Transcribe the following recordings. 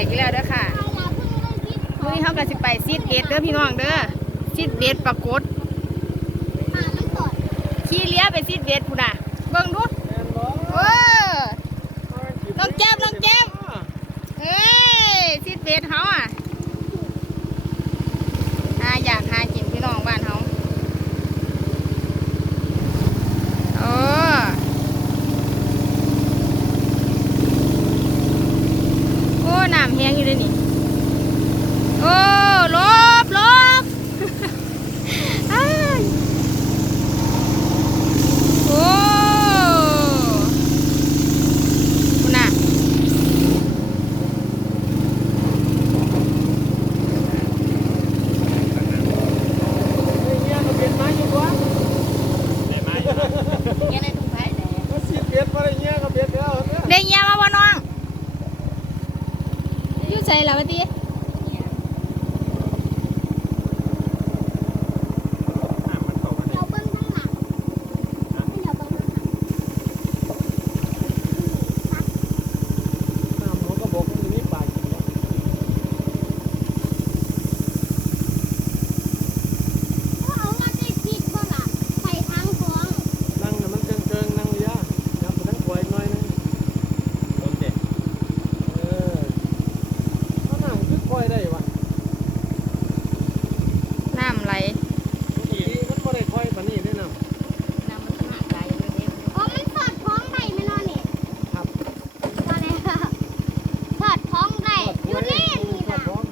กอีกแล้วเด้อค่ะเอาละเพิ่งเริ่มคิดขอมื้อนี้เฮาก็สิไปซีดเด็ดเด้อพี่น้องเด้อซีดเด็ดปรากฏมามันก่อนขี่เลี้ยไปซีดเด็ดพุ่นน่ะเบิ่งดูแม่นบ่เออน้องแก้มน้องแก้มเอ้ยซีดเด็ดเฮาอะหาอยากหากินพี่น้องบ้านเฮาโอ้โอ้น้ำแห้งอยู่เลยนี่ โอ้ลบลบ อ้ายโอ้คุณน่ะ เนี่ยก็เป็นไม้อยู่บ่ ได้มาอยู่นะ ยังในถุงไผ่ มันสิเบ็ดบ่ได้เนี่ยก็เบ็ดแล้วเนี่ย ได้เงี้ยมาบ่น้อง อยู่ใส่ละวะตี น้ำมันเข้ามาใน เราเบิ้งข้างหลังให้เราเบิ้งข้างหลัง น้ำหัวกระบอกมันมีปลากินบ่ ก็เอามาได้คิดว่าล่ะใส่ทางของ นั่งน่ะมันเกิงๆนั่งเรือยับไปทั้งขวายหน่อยนึง ต้นเด็ด เออเขานั่งคือค่อยได้วะ น้ำไหล ปกติมันบ่ได้ค่อยปานนี้เด้อน้ น้ำมันขนาดไหลเลยเนี่ย อ๋อมันสอดท้องได้ไหมเนอนนี่ำครับ ตอนนี้ค่ะสอดท้องได้อยู่นี่นี่ ทอ นะ ดพร้อม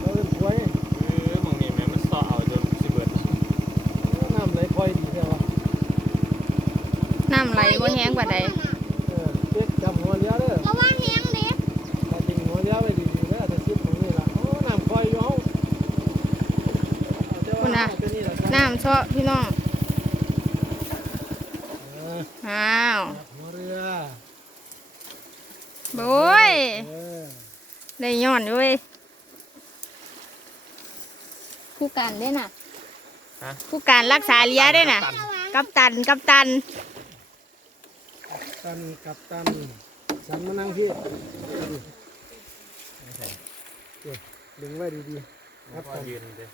เออขวาย เออมองนี่แม่มันซอเอาจนสิเบิด น้ำไหลค่อยดีแท้วะ น้ำไหลบ่ แห้งกว่าใดเออเด็กจำหัวเรือเด้อระวังแห้งเด็กถ้าทิ้งหัวเรือไว้ดีๆเด้อถ้าคิดตรงนี้ล่ะโอ้น้ำค่อยอยู่เฮาเอาแต่ว่าเอาแต่นี่ล่ะครับน้ำเชาะพี่น้องเอออ้าวหัวเรือโอ้ยเออได้ย้อนอยู่เว้ยผู้การได้น่ะฮะผู้การรักษาเลียได้น่ะระวังกัปตันกัปตันตั นกับตันฉันมานั่งที่ดึงไว้ดีๆครับพอผมยืนเด้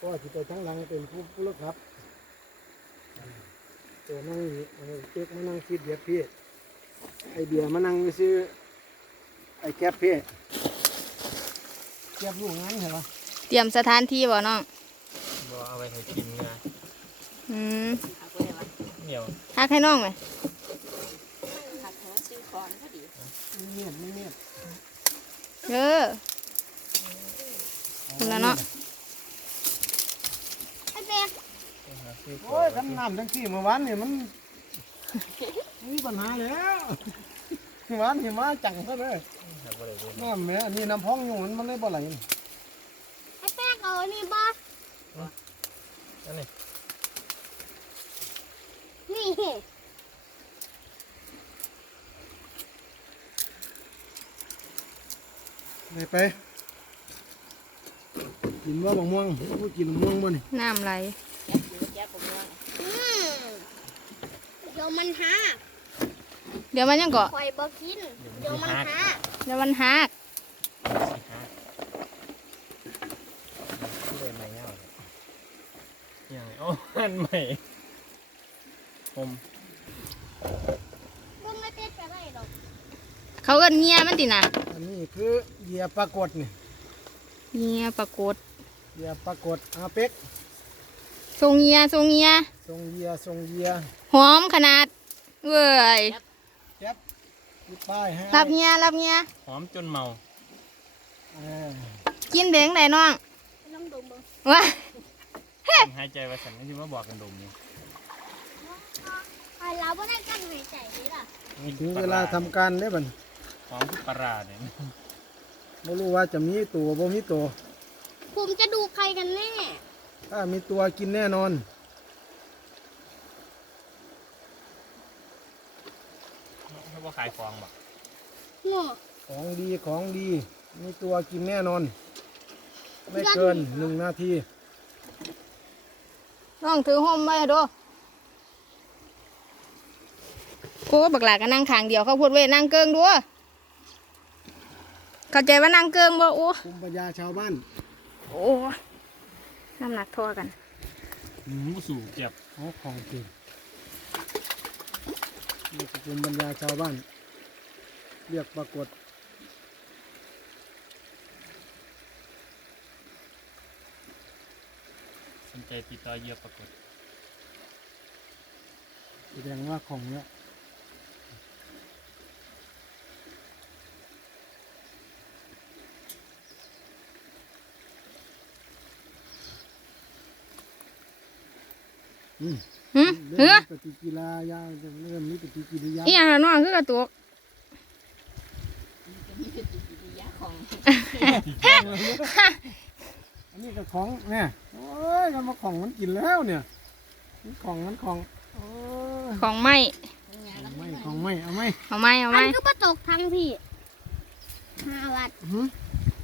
ก็จิตใจทั้งหลังเป็นผู้ผู้ลึกครับตัวนั่งนี่เอาเจ๊กมานั่งคิดเดียดพี่ไอเบียร์มานั่งไปซื้อไอแคปพี่แคปลูกงั้นเหรอเตรียมสถานที่บ่น้องบ่เอาไว้ให้กินเงาอืมเหนียวทักให้น้องไหม เงียบไม่เงียบเออคุณละเนาะไอ้เด็กหาซื้อขอโอ้ยงขันน้ำทั้งที่เมื่อวานนี่มันมีปัญหาแล้วเมื่อวานนี่มาจังซะเลยหาบ่ได้เลยน้ำแม่อันนี้น้ำพองอยู่มันมันเลยบ่ไหลไอ้แป้งเอานี่บ่อั นนี้นี่ไปไป กินว่าบางม่วงผู้กินบางม่วงบ่นี่น้ำไหลอืมเดี๋ยวมันหาเดี๋ยวมันยังเกาะ คอยบ่กิน เดี๋ยวมันหาเดี๋ยวมันหักสิฮะเดินมาเงาเลยยังไงโอ้อันใหม่ผมบ่ไม่เป็นไปได้หรอกเขาก็เงียมันติน่ะอันนี้คือ เหยียบปรากฏนี่เงียปรากฏเหยียบปรากฏอาเป็กทรงเงียทรงเงียทรงเหยียทรงเหยียหอมขนาดเว้ยแจ๊บมีป้ายให้รับเงียรับเงียหอมจนเมาเออกินเบงได้น้องลองดมเบิ่งว้าหายใจว่าสันไม่ใช่ว่าบอกกันดมนี่ไอ้เราบ่ได้กั้นหายใจนี่ล่ะถึงเวลาทำการได้บัดหอมปลาร้าเนี่ย ไม่รู้ว่าจะมีตัวบ่มีตัว ผมจะดูใครกันแน่ ถ้ามีตัวกินแน่นอน เขาบอกขายฟองบ่โง่ของดีของดี มีตัวกินแน่นอน ไม่เกินหนึ่งนาที น้องถือห่มไว้ให้ดูโอ้บักหลาก็นั่งขางเดียวเขาพูดเว้ยนั่งเกิงดู เข้าใจว่านั่งเกิงบ่โอ้ภูมิปัญญาชาวบ้านโอ้น้ำหนักเท่ากันหมูสู่เก็บโอ้ของจริงนี่คือภูมิปัญญาชาวบ้าน เรียกปรากฏสนใจติดต่อเหยื่อปรากฏแสดงว่าของเนี้ย อืมหึเริ่เฮ้อมมีปฏิกิริยาจะเริ่มมีปฏิกิริยาอีหยังละน้องคือกระตุกอันนี้ก็ของเนี่ยโอ้ยก็มาของมันกินแล้วเนี่ยมันของมันของโอ้ยของไหมของไม่ของไม่เอาไหมเอาไหมเอาไหมอันคือประตกทั้งพี่ห้าวัดหึ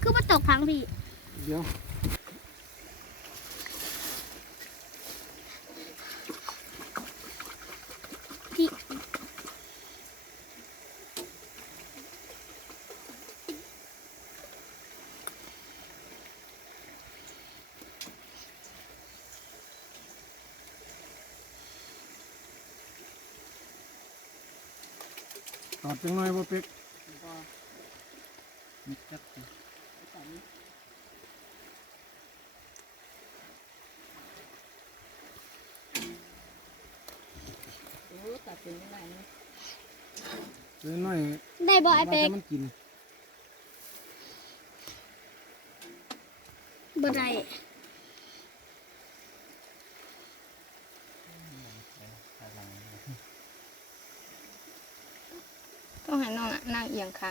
คือประตกทั้งพี่เดี๋ยว จังหน่อยบ่เป็กมิดจับเดี๋ยวหน่อยได้บ่ไอว่าเป็กจะมันกินบ่ได้ ต้องให้น้องอะนั่งเอียงค่ะ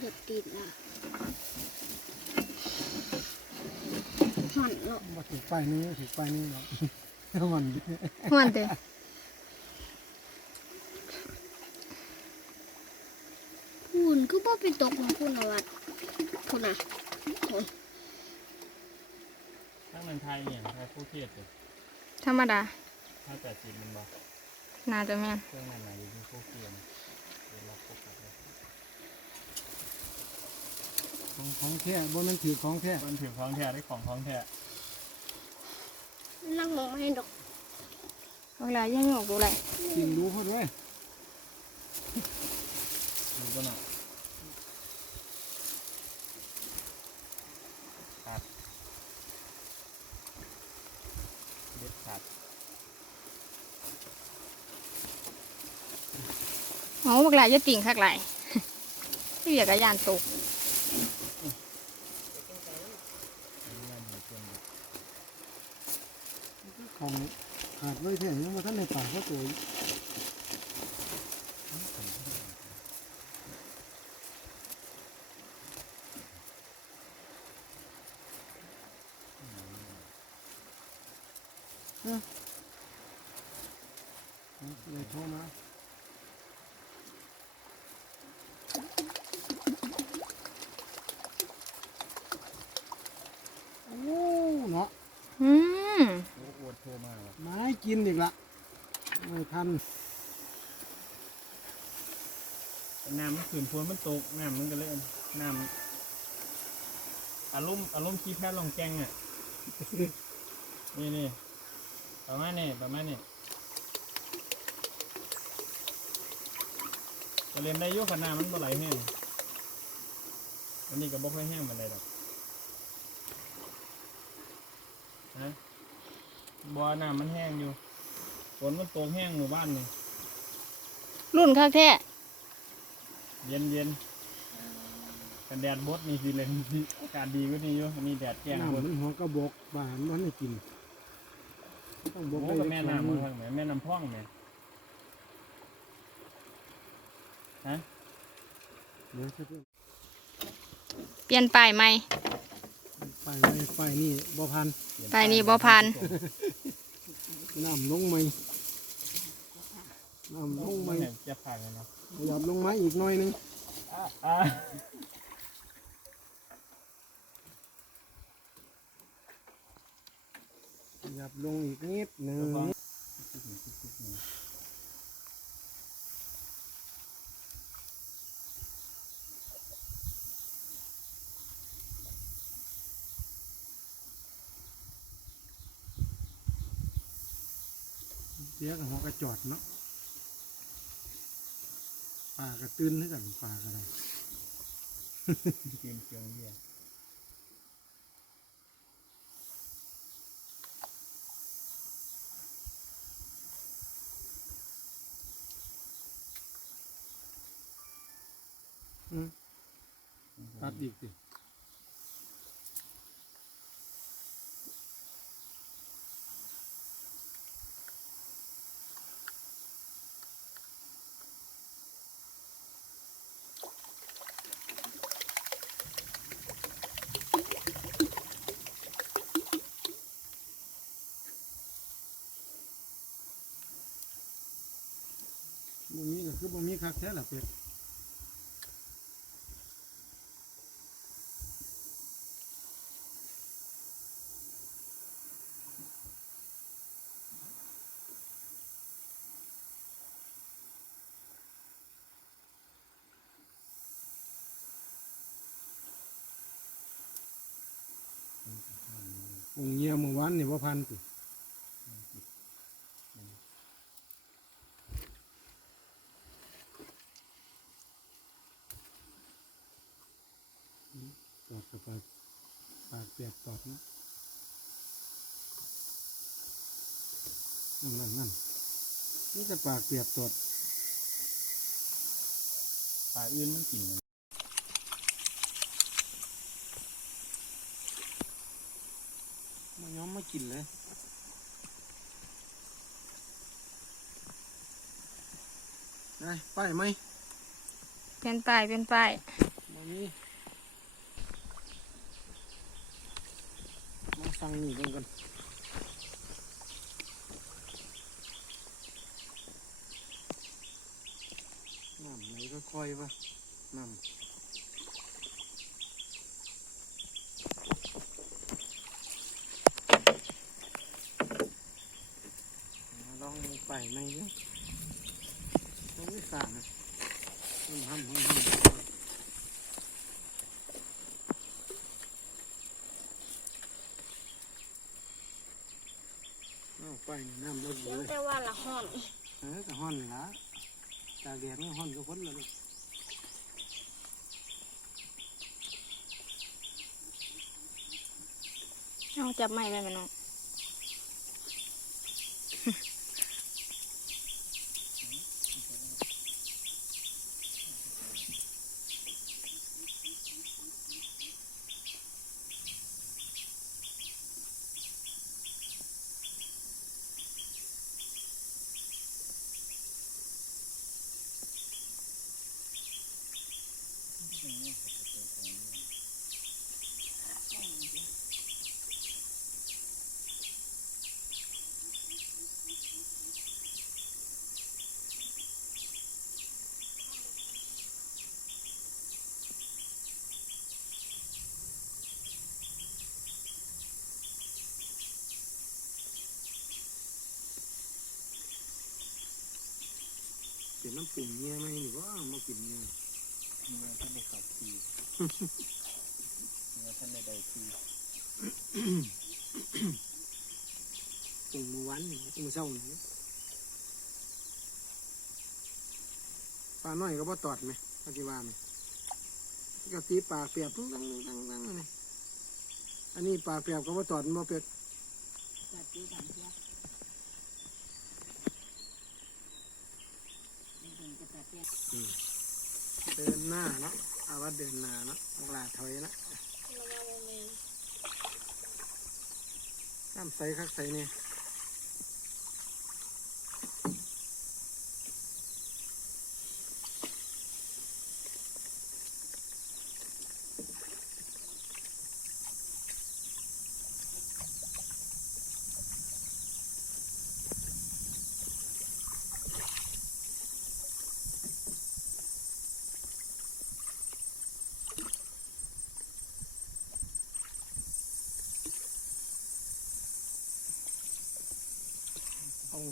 หยุดติดนะหันเนาะบ่ถือไฟนี่ถือไฟนี่หรอกมันม่วนเด้อพูนคือบ่เป็นตกของคุณนะวัดคุณน่ะโอ้ยถ้ามันไทยเนี่ยไทยผู้เทียดเลยธรรมดาถ้าแต่จีนมันบอก น่าจะแม่นเครื่องมันไหนอยู่ที่ผู้เทียนเดี๋ยวเราพบกันเลยของของแท้บ่แมันถือของแท้มันถือของแท้ได้ของของแท้นั่งมองไม่เห็นดอกเวลายังไม่ออกดูเลยกินรู้เขาด้วยดูก็หน่อยขาดเด็ดขาด โอ้บักหลายจะติ่งคักหลายพี่อยากกระยานตกอันนี้มันมีเพื่อนอยู่ของขาดเลยแท้ยังมาท่านในป่าเขาตัวอยู่เลยโทรมาโอ้เนาะ อืม โอ้อวดโทรมาว่ะ ไม้กิน อีกละไม่ทันน้ำมันขืนพวนมันตกน้ำมันก็เลยน้ำอารมณ์อารมณ์ขี้แพ้ลองแกงอะนี่นี่ประมาณนี้ประมาณนี้จะเล่นได้ยุขนาดมันบ่ไหลแห้งอันนี้ก็บ่ค่อยแห้งปานใดดอกฮะบ่อน้ำมันแห้งอยู่ ฝนมันตกแห้งหมู่บ้านนี่รุ่นคักแท้เย็นเย็นกันแดดบดนี่สิเลยอากาศดีกว่านี้อยู่อันนี้แดดแจ้งบดน้ำมันหัวกระบอกบานมันให้กินต้องบโอ้อกโหได้กับแม่น้ำมืมาอทางไหนแม่น้ำพ่องเนี่ยฮะเดี๋ยวจะเพิ่มเปลี่ยนป้ายใหม่ไปไม่ไปนี่บ่พันไปนี่บ่ผ่านน้ำลงไหม นำลงไปเจ็บผ่เลยนะหยับลงไมาอีกน้อยหนึงอ่าขยับลงอีกนิดหนึ่งเสียกับหัวกระจอดเนาะ ปลากระตื้นให้กันปลากระไรกินเกลืองเบียร์ตัดอีกสิบ่มีก็คือ บ่มีคักแท้ละเป็ดองเงียเมื่อวานนี่ว่าพันติตอดกับปากปากเปียกตอดนะนั่นนั่นนั่นนี่ จะปากเปียกตอดปลาอื่นมันกินมาย้อมมากินเลยไอ้ไปไหมเป็นป้ายเป็นป้ายมามีมาฟังนี่เบิ่งกันน้ำไหลก็ ค่อยๆวะน้ำมาลองไปไหมเด้อต้องไม่สานะหุ่มห้ำหุ่มห้ำเอาไปนี่น้ำลดเลเดี๋ยวยแต่ว่าละห้อนเออก็ฮ้อนนี่ละ ตาแดงห้อนก็พ้นแล้วเอาจับไม้ไปมันน้อง เดี๋ยวมันปรุงเงี้ยไหมหรือว่ามากินเงี้ยเนื้อท่านได้ขับทีเนื้อท่านได้ได้ทีปรุงเมื่อวันนี่ปรุงเช้านี่ปลาน้อยก็บ่ตอดไหมปฏิวาไหมก็ตีปากเปียกตั้งตั้งตั้งตั้งนี่อันนี้ปากเปียกก็บ่ตอดมันบ่เปียก จัดดีกันเพื่อเดินกระตัด เดินหน้าเนาะเอาว่าเดินหน้าเนาะบักหลาถอยนะน้ำใสคักใสเนี่ย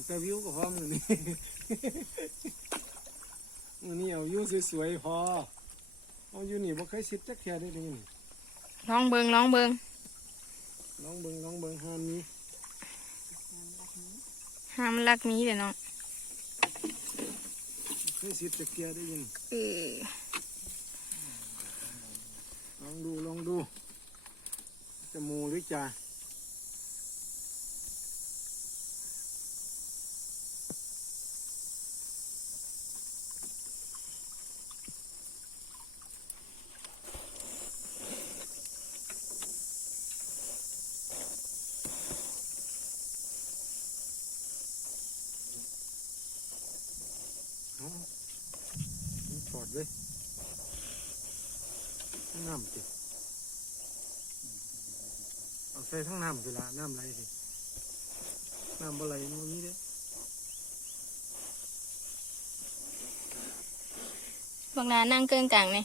แต่วิวก็พอมือนี้มือนี้เอาวิวสวยๆพอเอาอยู่นี่บ่เคยสิทธิ์จักแค่ได้เลยนี่ลองเบิงลองเบิงลองเบิ่งลองเบิ่งหานนี้หห้ามรักมีเดี๋ยวน้องเคยสิบตะเกียร์ได้ยินเออลองดูลองดู จะมูหรือจะเอามันปอดเว้ยน้ำจิเอา ใส่ทั้งน้ำสิละน้ำไหลสิ น้ำบ่ไหลมันนี้เด้บางนานั่งเกินกลางนี่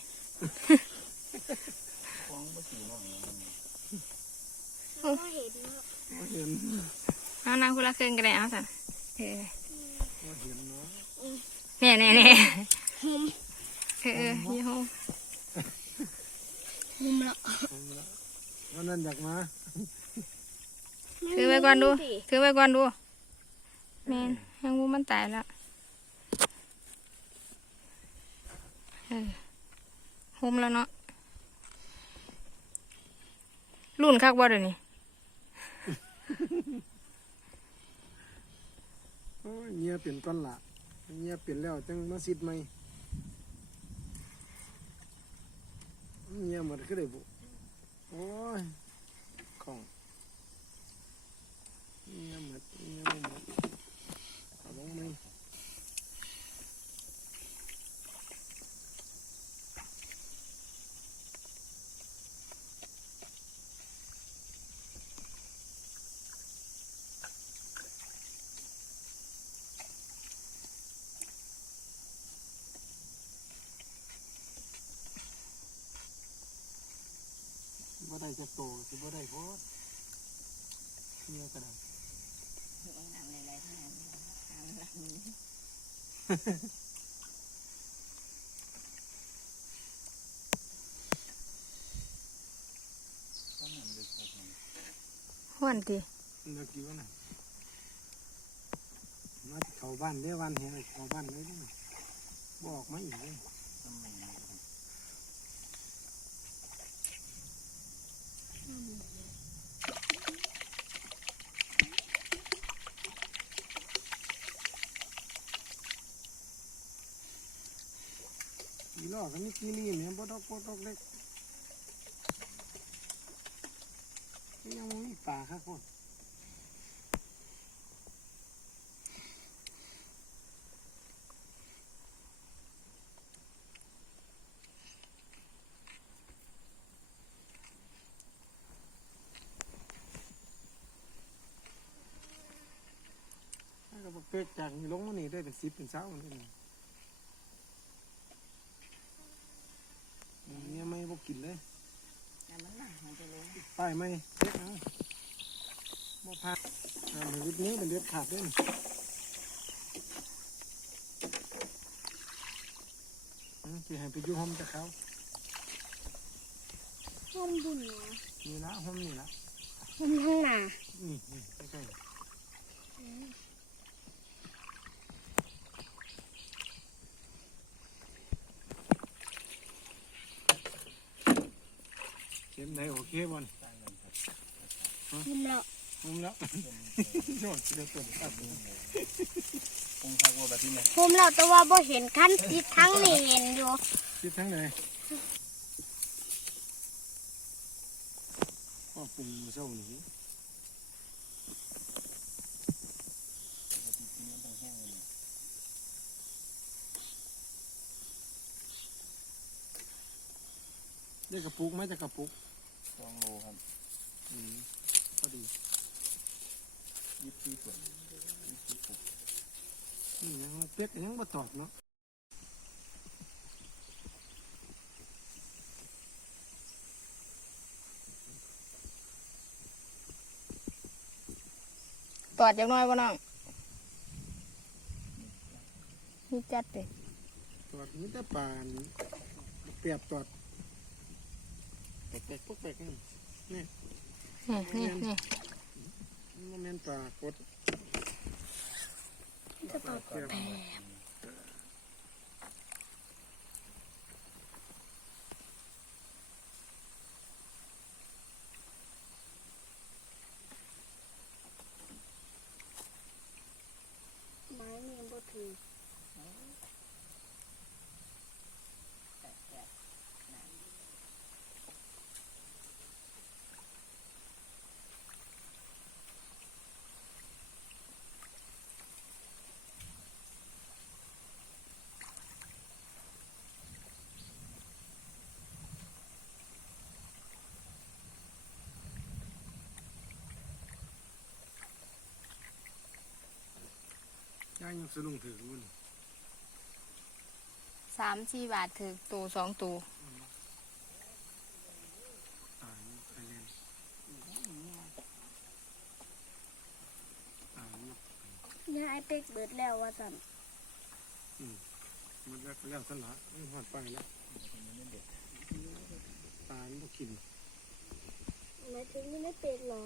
ฟ้องบ่สีน้องเราก็เห็นเนาะบ่เห็นเอานั่งคนละเกินก็ได้เอาสันเออบ่เห็นเนาะเนี่ยเนี่ยเนี่ยหมเออเออยี่ห้อหุมละเอาละวันนั้นอยากมา ถือไว้ก่อนดู ถือไว้ก่อนดูแมนยังงูมันตายแล้วเออหุมแล้วเนาะรุ่นคักบ่เดี๋ยวนี้โอ้ยเงียเปลี่ยนก้อนละเงียเปลี่ยนแล้วจังมาสิดใหม่เงียหมดก็ได้บุโอ้ย ของเงียหมดเงียบ่หมดเอาลงไหม บ่ได้ จะโตสิบ่ได้โพดเงียกระดังห้วนตีเลิกอยู่นะมาเข้าบ้านเด้อวันเฮียเข้าบ้านเลยด้อบอกมาอีกเลย อีหลอกนี่กี่นี่เนี่ยบ่ดอกบ่ดอกเล็กนี่ยังมีป่าครับคนถ้าก็บอกเป็กจากนี่ลงมานี่ได้เป็นสิบเป็นเช้าเลยนี่เนี่ยไม่บอกกินเลย ไปไหมเป็กเอาบ่พาอ่ามันวิดนี้เป็นเด็ดขาดด้วยนี่อืมที่ให้ไปอยู่ห้องจะเขาหุมบุญเนาะนี่ละห้องนี่ละหุมข้างหน้านี่นี่ใกล้ๆเข็มไหนโอเคบอล หุมละผมแล้วโดดเดี๋ยวตัวครับคงคักว่าแบบนี้ไงหุมละแต่ว่าบ่เห็นขั้นติดทั้งนี่เห็นอยู่คิดทั้งไหนพ่อปรุงมื้อเช้านี้ได้กระปุกไหมจะกระปุกสองโลครับ อืมพอดียี่สิบสี่ส่วนยี่สิบหกนี่ยังเป็ดยังบ่ตอบเนาะตอดจักหน้อยบ่น้องนี่จัดเลยตอดมีแต่ปลานี่เปรียบตอดแปลกๆพวกแปลกนี่ นี่นี่นี่มันเป็นปลากดปลาแปบ ย่างยังสนุกถือมันสามสี่บาทถือตูสองตูตายใครเล่นตายเนี่ยไอ้เป็กเบิดแล้วว่าสั่นมันแล้วแล้วสละมันหอดไปแล้วตายมันบ่กินหมายถึงนี่ไม่เป็ดเหรอ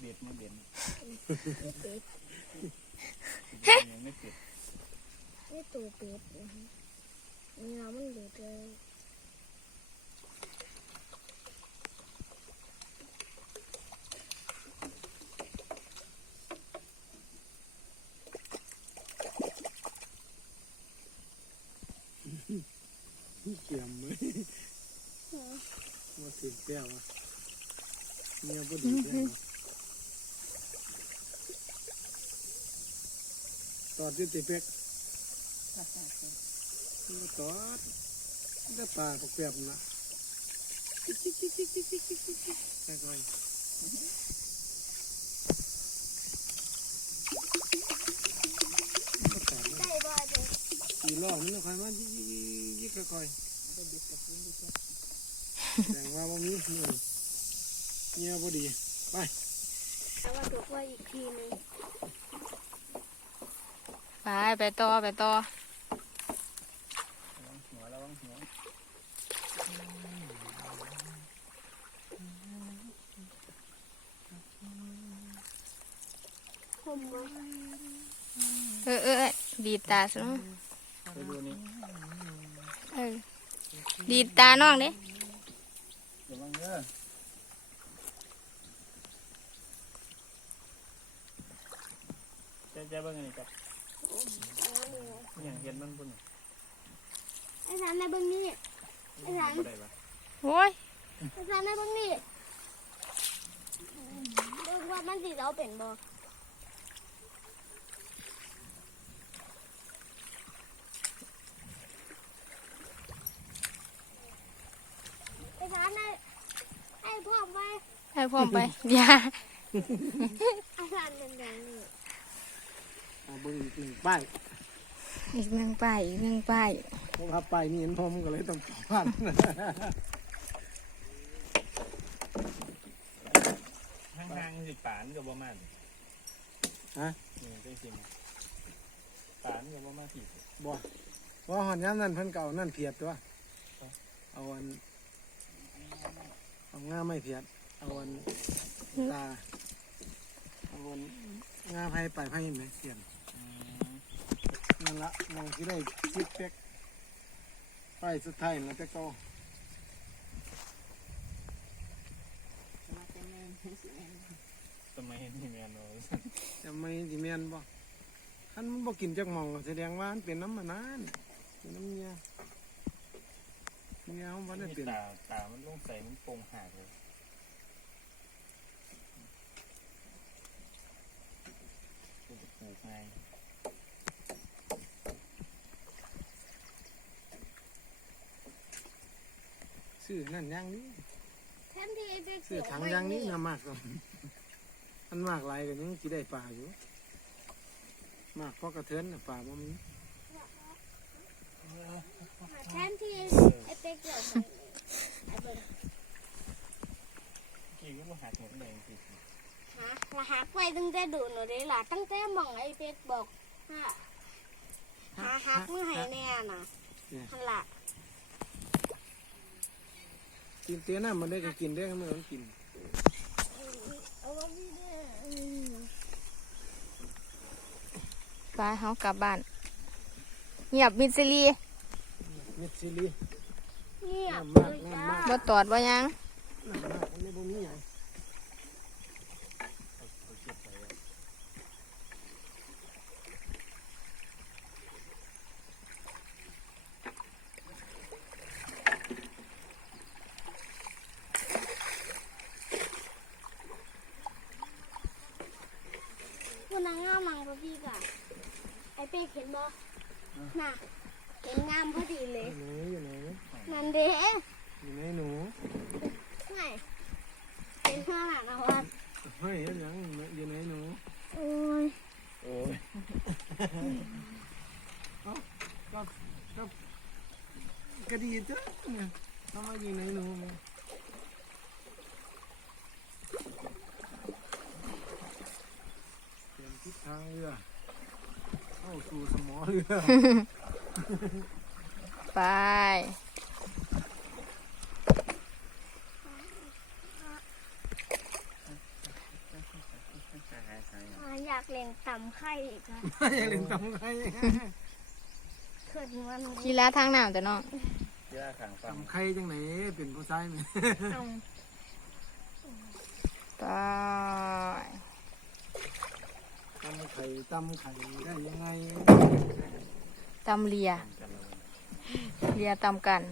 เบ็ดไม่เบ็ดไม่เป็ด ยังไม่เสร็จไม่ตัวเป็ดนะฮะนี่เรามันเหลือเลยเกี่ยมเลยว่าถึงแก้วอะเนี่ยบ่ดีแก้ว อดที่ติเป็กตอดก็ตาปกเปียบนะแค่ไงก็ตอดนะได้บ่เด้อกี่รอบมันค่อยมายิกยิกยิกค่อยแต่งว่าบ่มีนี่เนี่ยบ่ดี ไปแต่ว่าตกว่าอีกทีหนึง ไปไปต่อไปต่อหัวระวังหัวเออเออดีตาซะเนาะไปดูนี่เออดีตาน้องเด้ระวังเด้อจ๊เจ๊เบิ่งอันนี้กับ เห็นมันปุ่นไอ้สันในเบื้องนี้ไอ้หลังบ่ได้ปะโอ้ยไอ้สันในเบื้องนี้เบิ่งว่ามันสิเราเป็นบ่ไอ้สันในไอ้พวกไปให้พ่อมไปอย่าไอ้สันเป็นแบบนี้เอาเบิ่งอีกหนึ่งป้าย อีกหนึ่งป้ายอีกหนึ่งป้ายเพราะว่าป้ายนี่เห็นผมก็เลยต้องผ่านห่างๆสิป่านกับบ่มาดิฮะนี่จังสิมาป่านกับบ่มาผิดบ่เพราะหอนย้ำนั่นเพิ่นเก่านั่นเพียดตัวเอาอันเอาง่าไม่เพียดเอาอันตาเอาอันง่าไผ่ไปไผ่ไหมเสียนอืม นั่นละมองที่ได้คิดเป๊กป้ายสุดท้ายแล้วแต่เก็ทำไมนี่แม่นบ่จะไม่สิแม่นบ่คันมันบ่กินจักหมองก็แสดงว่ามันเป็นน้ำมันนั้นเป็นน้ำเมียเมียมันบ่ได้นี่เป็นตาตามันลงใส่มันโป่งหักเลยกูจะปลูกไง ซื้อนั่นอย่างนี้แทนที่จะซื้อถังอย่างนี้นะมากก็มันมากหลายก็ยังสิได้ปลาอยู่ มากเพราะกระเทือนน่ะปลาบ่มีแทนที่ไอ้เป็กเกี่ยวไปไอ้เบิ่งกี่ก็บ่หักหมดเลยจริงหาละหักไว้ตั้งแต่ดูหนูเลยล่ะตั้งแต่หมองไอ้เป็กบอกหาหาหักมือให้แน่น่ะฮันล่ะ กินเตี้ยน้ำมันได้ก็กินได้ก็ไม่ต้องกินเอาไว้ที่เด้อไปเฮากลับบ้านเงียบมิดซิลีมิดซิลีเงียบน้ำเลมากยจ้าน้ำมากบ่ตอดบ่หยังน้ำมากมันไม่บ่มีหยัง คุณนางงามมังกับพี่กะไอเป๊กเห็นบ่น่ะเห็นงามพอดีเลยหนูอยู่ไหนนั่นเด้อยู่ไหนหนูไงเป็นขนาดนะวัดเฮ้ยเฮ็ดหยังอยู่ไหนหนูโอ้ยโอ้ยก็ดีจ้ะเนี่ยทำไมอยู่ไหนหนูเปลี่ยนทิศทางเรือเข้า สู่สมอเรือไป อ่าอยากเล่นต่ำไข่อีกอะอย่าลืมทำใครขึ้นมันกีฬาทางน้ำแต่น้องที่ว่าขางฟังทำใครจังไหนเป็นผู้ชายไหมเอาไป ตำไข่ตำไข่ได้ยังไงตำเลียกันแล้วเลียตำกัน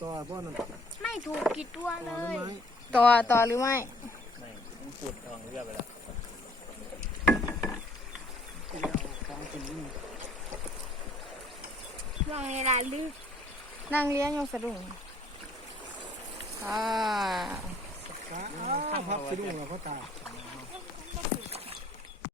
ต่อพ่อนั่นไม่ถูกกี่ตัวต่อเลหรืย อไม้ต่อต่อหรือไม่ ไม่ต้องขุดทองเรือไปแล้วที่เอาของกินนี่ช่วงเวลาลืมนั่งเลี้ยงยงสะดุ้งอ่า ข้าพับไปดูกับพ่อตา